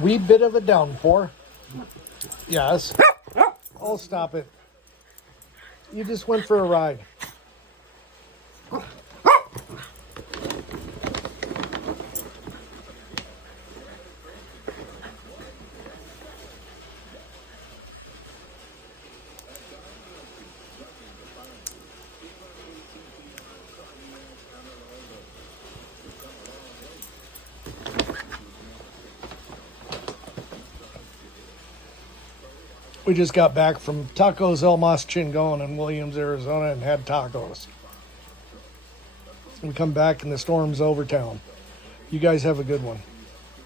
Wee bit of a downpour. Yes. Oh, stop it. You just went for a ride. We just got back from Tacos El Mas Chingon in Williams, Arizona, and had tacos. We come back and the storm's over town. You guys have a good one.